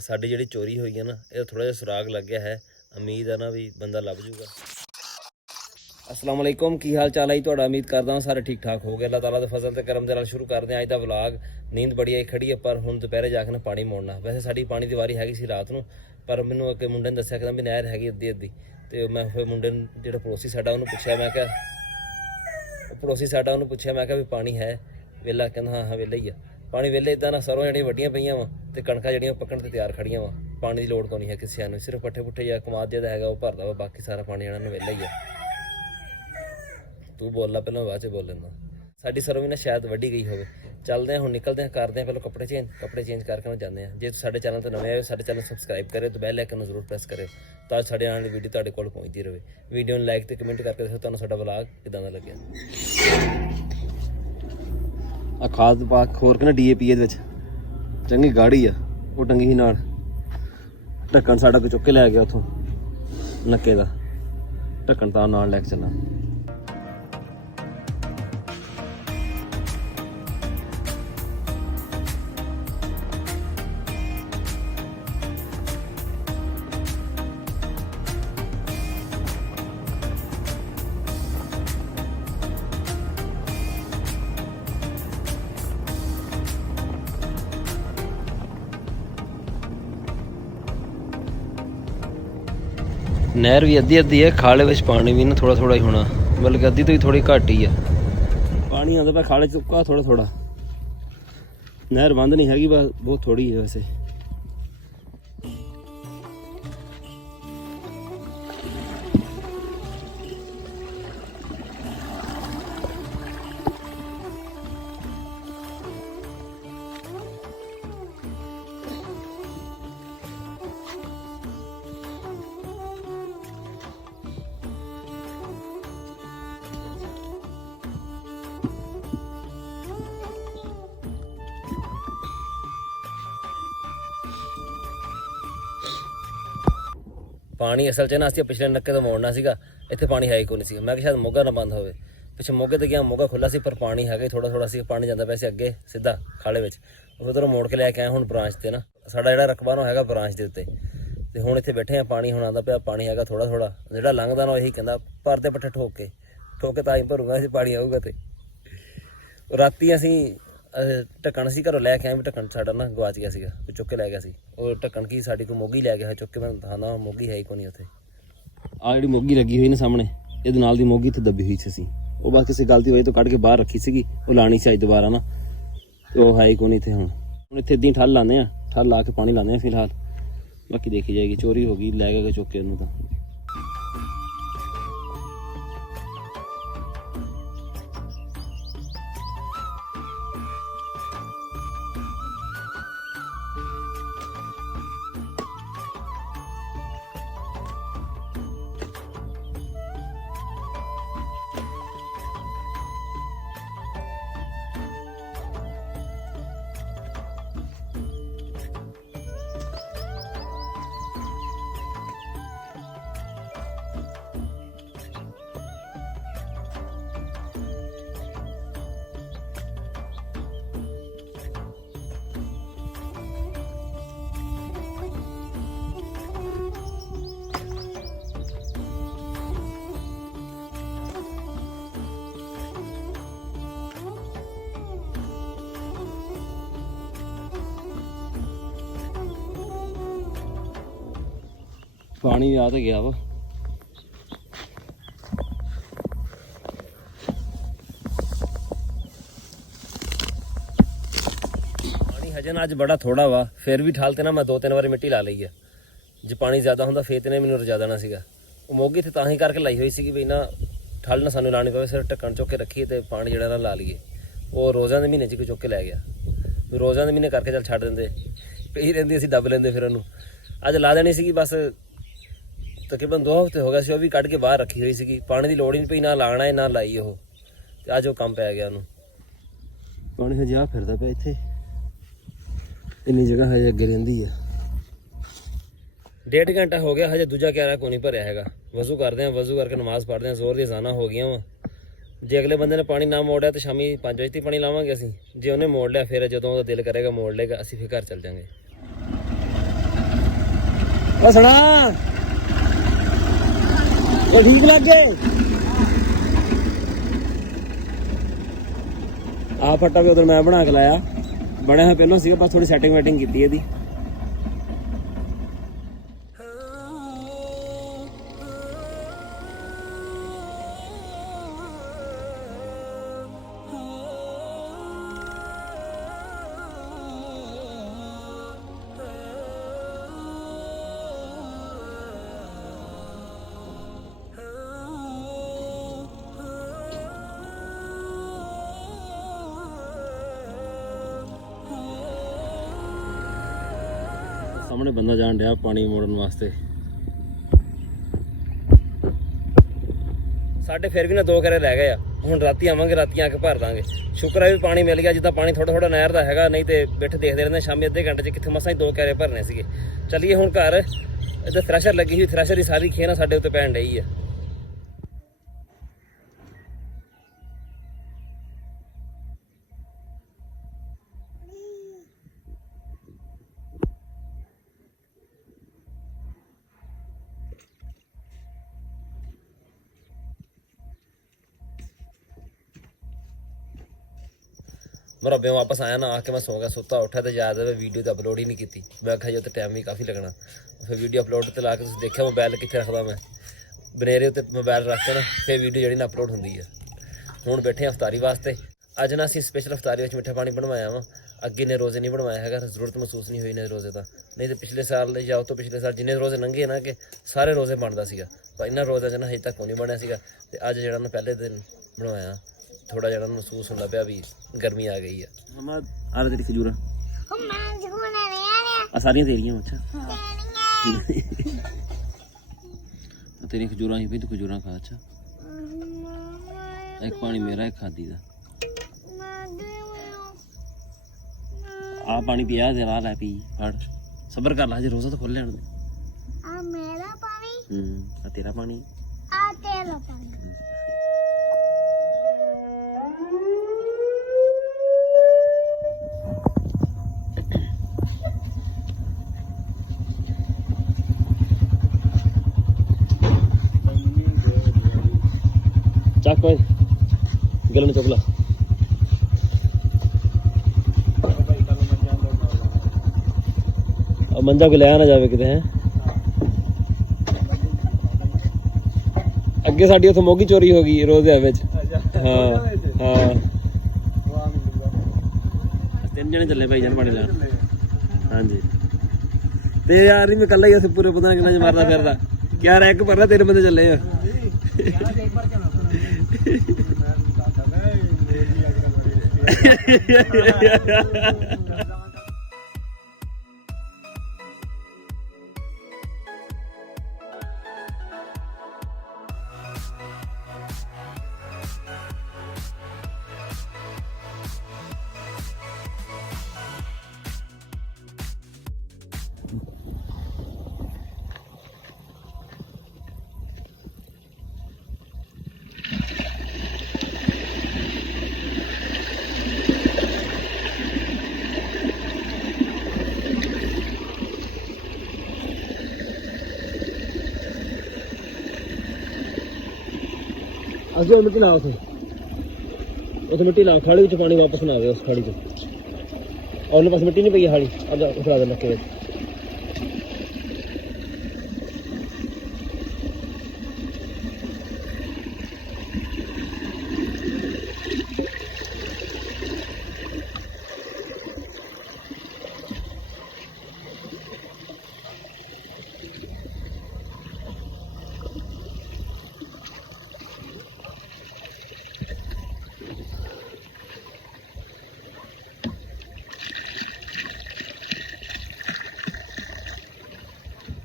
ਸਾਡੀ ਜਿਹੜੀ ਚੋਰੀ ਹੋਈ ਹੈ ਨਾ, ਇਹ ਥੋੜਾ ਜਿਹਾ ਸੁਰਾਗ ਲੱਗ ਗਿਆ ਹੈ। ਉਮੀਦ ਹੈ ਨਾ ਵੀ ਬੰਦਾ ਲੱਭ ਜੂਗਾ। अस्सलाम वालेकुम, की हाल चाल है ਤੁਹਾਡਾ? उम्मीद करदा ਹਾਂ ਸਾਰੇ ठीक ठाक हो गए। अल्लाह ताला ਦੇ फजल ਤੇ करम ਦੇ ਨਾਲ शुरू ਕਰਦੇ ਹਾਂ ਅੱਜ ਦਾ ਵਲੌਗ। नींद बड़ी आई खड़ी है पर ਹੁਣ ਦੁਪਹਿਰੇ ਜਾ ਕੇ ਨਾ ਪਾਣੀ ਮੋੜਨਾ। ਵੈਸੇ ਸਾਡੀ ਪਾਣੀ ਦੀ ਵਾਰੀ ਹੈਗੀ ਸੀ ਰਾਤ ਨੂੰ, ਪਰ ਮੈਨੂੰ ਅੱਗੇ ਮੁੰਡੇ ਨੇ ਦੱਸਿਆ ਕਿ ਵੀ ਨਹਿਰ ਹੈਗੀ ਅੱਧੀ ਤੇ ਮੈਂ ਫਿਰ ਮੁੰਡੇ ਨੂੰ ਜਿਹੜਾ ਪੜੋਸੀ ਸਾਡਾ ਉਹਨੂੰ ਪੁੱਛਿਆ, ਮੈਂ ਕਿਹਾ ਵੀ ਪਾਣੀ ਹੈ ਵੇਲਾ? ਕਹਿੰਦਾ ਹਾਂ ਵੇਲਾ ਹੀ ਆ। ਪਾਣੀ ਵੇਲੇ ਇੱਦਾਂ ਨਾ ਸਰੋਂ ਜਿਹੜੀਆਂ ਵੱਡੀਆਂ ਪਈਆਂ ਵਾ ਤੇ ਕਣਕਾਂ ਜਿਹੜੀਆਂ ਪੱਕਣ ਤੇ ਤਿਆਰ ਖੜੀਆਂ ਵਾ। ਪਾਣੀ ਦੀ ਲੋੜ ਕੋਈ ਨਹੀਂ ਹੈ ਕਿਸੇ ਨੂੰ, ਸਿਰਫ ਪੱਠੇ ਪੁੱਠੇ ਜਾਂ ਕਮਾਦ ਜਿਹੜਾ ਹੈਗਾ ਉਹ ਭਰਦਾ ਵਾ, ਬਾਕੀ ਸਾਰਾ ਪਾਣੀ ਇਹਨਾਂ ਨੂੰ ਵੇਲਾ ਹੀ ਆ। ਤੂੰ ਬੋਲ ਲਾ ਪਹਿਲਾਂ, ਬਾਅਦ 'ਚ ਬੋਲ ਲੈਂਦਾ। ਸਾਡੀ ਸਰੋਂ ਵੀ ਨਾ ਸ਼ਾਇਦ ਵੱਢੀ ਗਈ ਹੋਵੇ। ਚੱਲਦੇ ਹਾਂ ਹੁਣ, ਨਿਕਲਦੇ ਹਾਂ, ਕਰਦੇ ਹਾਂ ਪਹਿਲਾਂ ਕੱਪੜੇ ਚੇਂਜ ਕਰਕੇ ਨਾ ਜਾਂਦੇ ਹਾਂ। ਜੇ ਸਾਡੇ ਚੈਨਲ ਤੋਂ ਨਵੇਂ ਆਏ ਹੋ, ਸਾਡੇ ਚੈਨਲ ਸਬਸਕ੍ਰਾਈਬ ਕਰਿਓ ਤੇ ਬੈਲ ਆਈਕਨ ਨੂੰ ਜ਼ਰੂਰ ਪ੍ਰੈਸ ਕਰਿਓ ਤਾਂ ਸਾਡੇ ਆਉਣ ਵਾਲੀ ਵੀਡੀਓ ਤੁਹਾਡੇ ਕੋਲ ਪਹੁੰਚਦੀ ਰਹੇ। ਵੀਡੀਓ ਨੂੰ ਲਾਈਕ ਤੇ ਕਮੈਂਟ ਕਰਕੇ ਦੱਸੋ ਤੁਹਾਨੂੰ ਸਾਡਾ ਵਲੌਗ ਕਿੱਦਾਂ ਦਾ ਲੱਗਿਆ। ਆ ਖਾਦ ਪਾ ਖੋਰ ਕੇ ਨਾ DAP ਇਹਦੇ ਵਿੱਚ ਚੰਗੀ ਗਾੜੀ ਆ, ਉਹ ਟੰਗੀ ਸੀ ਨਾਲ। ਢੱਕਣ ਸਾਡਾ ਕੋਈ ਚੁੱਕ ਕੇ ਲੈ ਗਿਆ ਉੱਥੋਂ ਨੱਕੇ ਦਾ ਢੱਕਣ, ਤਾਂ ਨਾਲ ਲੈ ਕੇ ਚੱਲਾਂ। नहर भी अद्धी है, खाले में पानी भी ना थोड़ा थोड़ा ही होना, बल्कि अद्धी तो भी थोड़ी घट ही है। पानी आता पे खाले चुका थोड़ा थोड़ा, नहर बंद नहीं हैगी, बस बहुत थोड़ी है वैसे। पानी असल च ना असं पिछले नक्के तो मोड़ना सीगा, इत्थे पानी है ही कोई नहीं सीगा। मैं शायद मोगा ना बंद होवे, पिछे मोगे तो गया, मोगा खुला सी पर पानी है थोड़ा थोड़ा सी पानी जाता वैसे अगे सीधा खाले में। उधरों मोड़ के लैके आए हूँ ब्रांच से ना, साडा जिहड़ा रकबा ना हैगा ब्रांच के उत्ते, ते हुण इत्थे बैठे हैं। पानी हुण आंदा पिया, पानी हैगा थोड़ा थोड़ा, जिहड़ा लंघदा ना यही कहंदा भरते पट्ठे ठोक के तां ही भरूगा इत्थे पानी आऊगा। ते राती असीं ढक्कन असीं घरों लैके आए, ढक्कन साडा ना गवाच गया सीगा, चुक के लै गया सी। और ढक्कन की साडी कोई मोगी लै गया चुक के, मैं हाँ मोगी है ही कोई नहीं उत्थे। आ जिहड़ी मोगी लगी हुई ना सामने, ਇਹਦੇ ਨਾਲ ਦੀ ਮੋਗੀ ਤੇ ਦੱਬੀ ਹੋਈ ਸੀ, ਉਹ ਬਸ ਕਿਸੇ ਗਲਤੀ ਵਜ੍ਹਾ ਤੋਂ ਕੱਢ ਕੇ ਬਾਹਰ ਰੱਖੀ ਸੀਗੀ, ਉਹ ਲਾਣੀ ਸੀ ਅੱਜ ਦੁਬਾਰਾ ਨਾ, ਤੇ ਉਹ ਹੈ ਹੀ ਕੋਈ ਨਹੀਂ ਇੱਥੇ। ਹੁਣ ਇੱਥੇ ਇੱਦਾਂ ਠੱਲ ਲਾਉਂਦੇ ਆ, ਠੱਲ ਲਾ ਕੇ ਪਾਣੀ ਲਾਉਂਦੇ ਆ ਫਿਲਹਾਲ, ਬਾਕੀ ਦੇਖੀ ਜਾਏਗੀ। ਚੋਰੀ ਹੋ ਗਈ, ਲੈ ਗਏ ਚੁੱਕ ਕੇ ਉਹਨੂੰ ਤਾਂ। पानी आ तो गया वा, पानी हजे ना अज बड़ा थोड़ा वा, फिर भी ठालते ना मैं 2-3 बार मिट्टी ला ली है। जे पानी ज़्यादा होंदा फिर तो मैंने रजा देना सीगा। वो मोगी थे तां ही करके लाई हुई सी भी ना ठल ना सानू लानी पवे, सिर्फ ढक्कन चुक के रखीए तो पानी जड़ा ना ला लीए। वो रोज़ा के महीने च चुक के लै गया, रोज़ा के महीने करके चल छड्ड दिंदे, पई रहिंदी असीं दब लेंदे फिर उहनूं। अज ला देनी सी बस, तकरीबन 2 हफ्ते हो गए सी, वो भी कढ़ के बाहर रखी हुई सी। पानी की लोड़ ही नहीं पई, ना लाना है ना लाई वो, अज वो काम पै गया उन्होंने। पानी हजे आ फिरदा पिया इत्थे, इन्नी जगह हजे अगे रहिंदी है। 1.5 घंटा हो गया, हजे दूजा क्यारा कोई नहीं भरिया हैगा। वजू करते हैं, वजू करके नमाज पढ़ते हैं, जोर दी अज़ानां हो गई वा। जे अगले बंदे ने पानी ना मोड़िया तो शामी 5 बजे तक पानी लावांगे असीं, जे उन्हें मोड़ लिया फिर जदों दा दिल करेगा मोड़ लेगा, असीं फिर घर चल जाएंगे। ਉਹ ਸੁਣਾ ਉਹ ਠੀਕ ਲੱਗੇ ਆ ਫੱਟਾ ਵੀ ਉਧਰ ਮੈਂ ਬਣਾ ਕੇ ਲਾਇਆ ਬਣਿਆ ਹੋਇਆ ਪਹਿਲਾਂ ਸੀਗਾ ਬਸ ਥੋੜੀ ਸੈਟਿੰਗ ਵੈਟਿੰਗ ਕੀਤੀ ਇਹਦੀ ਸਾਹਮਣੇ ਬੰਦਾ ਜਾਣ ਡਿਆ ਪਾਣੀ ਮੋੜਨ ਵਾਸਤੇ ਸਾਡੇ ਫਿਰ ਵੀ ਨਾ 2 ਘਰੇ ਰਹਿ ਗਏ ਆ ਹੁਣ ਰਾਤੀ ਆਵਾਂਗੇ ਰਾਤੀ ਆ ਕੇ ਭਰ ਦਾਂਗੇ ਸ਼ੁਕਰ ਹੈ ਵੀ ਪਾਣੀ ਮਿਲ ਗਿਆ ਜਿੱਦਾਂ ਪਾਣੀ ਥੋੜਾ ਥੋੜਾ ਨਹਿਰ ਦਾ ਹੈਗਾ ਨਹੀਂ ਤੇ ਬਿੱਠ ਦੇਖਦੇ ਰਹਿੰਦੇ ਸ਼ਾਮੀ ਅੱਧੇ ਘੰਟੇ 'ਚ ਕਿੱਥੇ ਮਸਾਂ ਹੀ 2 ਘਰੇ ਭਰਨੇ ਸੀਗੇ ਚੱਲੀਏ ਹੁਣ ਘਰ ਇੱਧਰ ਥ੍ਰੈਸ਼ਰ ਲੱਗੀ ਹੋਈ ਥ੍ਰੈਸ਼ਰ ਦੀ ਸਾਰੀ ਖੇਨਾ ਸਾਡੇ ਉੱਤੇ ਪੈਣ ਡਈ ਆ मैं रब्बे वापस आया ना आके मैं सो गया सुता उठा तो याद है वीडियो तो अपलोड ही नहीं की मैं आखा जो तो टाइम भी काफ़ी लगना फिर वीडियो अपलोड तो ला के देखा मोबाइल कितने रखता मैं बनेरे उत्ते मोबाइल रख के ना फिर वीडियो जी अपलोड होंगी है हुण बैठे अफतारी वास्ते अज ना असीं स्पेशल अफतारी में मिठा पानी बनवाया वा अगे ने रोज़े नहीं बनवाया है जरूरत महसूस नहीं हुई ने रोज़े का नहीं तो पिछले साल या तो पिछले साल जिन्ने रोज़े लंघे ना कि सारे रोज़े बनता सीगा पर इन्होंने रोज़ा च ना अजे तक कोई नहीं बनया सीगा ते अज जिहड़ा ना पहले दिन बनवाया थोड़ा जरा महसूस होता पाया भी गर्मी आ गई है आ तेरी खजूरा सारियां तेरियां अच्छा तेरी खजूरा ही भाई तू खजूरा खा अच्छा एक पानी मेरा एक खादी दा आ पानी पिया तेरा लै पी फड़ सबर कर ला जे रोज़ा तो खोल लेने दे आ मेरा पानी आ तेरा पानी आ तेरा पानी ਚੱਕ ਓਏ ਗਲ ਨੂੰ ਚੁੱਕ ਲਾ ਆ ਮੰਜਾ ਕੋ ਲਿਆ ਨਾ ਜਾਵੇ ਕਿਤੇ ਹੈ ਅੱਗੇ ਸਾਡੀ ਉੱਥੇ ਮੋਗੀ ਚੋਰੀ ਹੋ ਗਈ ਰੋਜ਼ ਦੇ ਵਿੱਚ ਹਾਂ ਹਾਂ 3 ਜਣੇ ਚੱਲੇ ਭਾਈ ਜਾਨ ਪਾਣੀ ਲੈਣ ਹਾਂਜੀ ਤੇ ਯਾਰ ਨਹੀਂ ਮੈਂ ਕੱਲਾ ਹੀ ਅਸੀਂ ਪੂਰੇ ਪਤਾ ਕਿੰਨਾ ਜ ਮਾਰਦਾ ਫਿਰਦਾ ਯਾਰ ਇੱਕ ਪਰ ਤੇਰੇ ਬੰਦੇ ਚੱਲੇ ਆ अगे मिट्टी ला उसे मिट्टी ला खाड़ी में पानी वापस ना आए उस खाड़ी से और पास मिट्टी नहीं पई खाड़ी अब उठा दे नक्के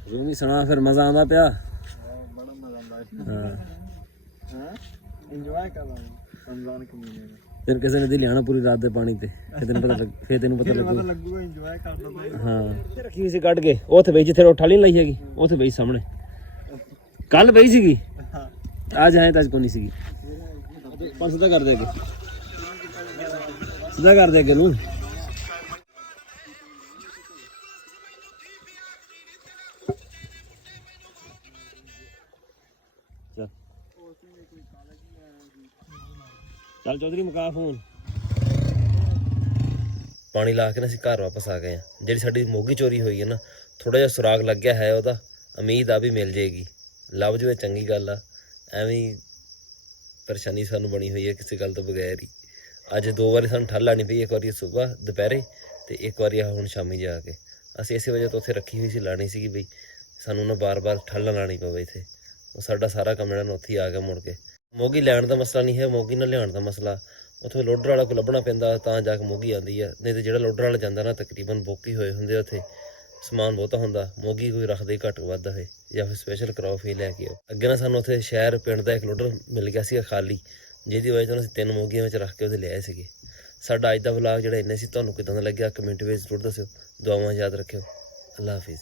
रूमी सुना फिर मजा आंदा पिया बड़ा मजा आंदा हां एंजॉय कर रहा हूं रमजान के महीने में फिर किसी ने दिल आना पूरी रात दे पानी ते फिर तेन पता लगूगा एंजॉय करदा हां रखी सी काट के ओथे बई जिथे थाली लाई हैगी ओथे बई सामने कल बई सीगी आज है ताज कोनी सीगी पांच सीधा कर दे के सीधा कर दे के लू ਚੱਲ ਚੌਧਰੀ ਮੁਕਾ ਫੋਨ। ਪਾਣੀ ਲਾ ਕੇ ਨਾ ਅਸੀਂ ਘਰ ਵਾਪਸ ਆ ਗਏ ਹਾਂ। ਜਿਹੜੀ ਸਾਡੀ ਮੋਗੀ ਚੋਰੀ ਹੋਈ ਹੈ ਨਾ, ਥੋੜਾ ਜਿਹਾ ਸੁਰਾਗ ਲੱਗਿਆ ਹੈ ਉਹਦਾ, ਉਮੀਦ ਆ ਵੀ ਮਿਲ ਜਾਏਗੀ। ਲੱਭ ਜਾਵੇ ਚੰਗੀ ਗੱਲ ਆ, ਐਵੇਂ ਹੀ ਪਰੇਸ਼ਾਨੀ ਸਾਨੂੰ ਬਣੀ ਹੋਈ ਹੈ ਕਿਸੇ ਗੱਲ ਤੋਂ ਬਗੈਰ ਹੀ। ਅੱਜ 2 ਵਾਰੀ ਸਾਨੂੰ ਠੱਲ ਲਾਣੀ ਪਈ, ਇੱਕ ਵਾਰੀ ਸੁਬਾਹ ਦੁਪਹਿਰੇ ਤੇ ਇੱਕ ਵਾਰੀ ਹੁਣ ਸ਼ਾਮੀ ਜਾ ਕੇ। ਅਸੀਂ ਇਸੇ ਵਜ੍ਹਾ ਤੋਂ ਉੱਥੇ ਰੱਖੀ ਹੋਈ ਸੀ, ਲਾਣੀ ਸੀਗੀ ਬਈ ਸਾਨੂੰ ਨਾ ਬਾਰ-ਬਾਰ ਠੱਲ ਨਾ ਲਾਣੀ ਪਵੇ ਇੱਥੇ। ਉਹ ਸਾਡਾ ਸਾਰਾ ਕੰਮ ਜਿਹੜਾ ਨਾ ਉੱਥੇ ਹੀ ਆ ਗਿਆ ਮੁੜ ਕੇ। ਮੋਗੀ ਲੈਣ ਦਾ ਮਸਲਾ ਨਹੀਂ ਹੈ, ਮੋਗੀ ਨਾਲ ਲਿਆਉਣ ਦਾ ਮਸਲਾ। ਉੱਥੇ ਲੋਡਰ ਵਾਲਾ ਕੋਈ ਲੱਭਣਾ ਪੈਂਦਾ ਤਾਂ ਜਾ ਕੇ ਮੋਗੀ ਆਉਂਦੀ ਆ, ਨਹੀਂ ਤਾਂ ਜਿਹੜਾ ਲੋਡਰ ਵਾਲਾ ਜਾਂਦਾ ਨਾ ਤਕਰੀਬਨ ਬੁੱਕ ਹੀ ਹੋਏ ਹੁੰਦੇ ਉੱਥੇ, ਸਮਾਨ ਬਹੁਤਾ ਹੁੰਦਾ। ਮੋਗੀ ਕੋਈ ਰੱਖਦਾ ਹੀ ਘੱਟ ਵੱਧ ਹੋਏ, ਜਾਂ ਫਿਰ ਸਪੈਸ਼ਲ ਕਰਾਓ ਫੇਰ ਲੈ ਕੇ ਆਓ। ਅੱਗੇ ਨਾ ਸਾਨੂੰ ਉੱਥੇ ਸ਼ਹਿਰ ਪਿੰਡ ਦਾ ਇੱਕ ਲੋਡਰ ਮਿਲ ਗਿਆ ਸੀਗਾ ਖਾਲੀ, ਜਿਹਦੀ ਵਜ੍ਹਾ ਤੋਂ ਅਸੀਂ 3 ਮੋਗੀਆਂ ਵਿੱਚ ਰੱਖ ਕੇ ਉਹਦੇ ਲਿਆਏ ਸੀਗੇ। ਸਾਡਾ ਅੱਜ ਦਾ ਵਲੌਗ ਜਿਹੜਾ ਇੰਨਾ ਸੀ, ਤੁਹਾਨੂੰ ਕਿੱਦਾਂ ਦਾ ਲੱਗਿਆ ਕਮੈਂਟ ਵਿੱਚ ਜ਼ਰੂਰ ਦੱਸਿਓ। ਦੁਆਵਾਂ ਯਾਦ ਰੱਖਿਓ। ਅੱਲਾ ਹਾਫਿਜ਼।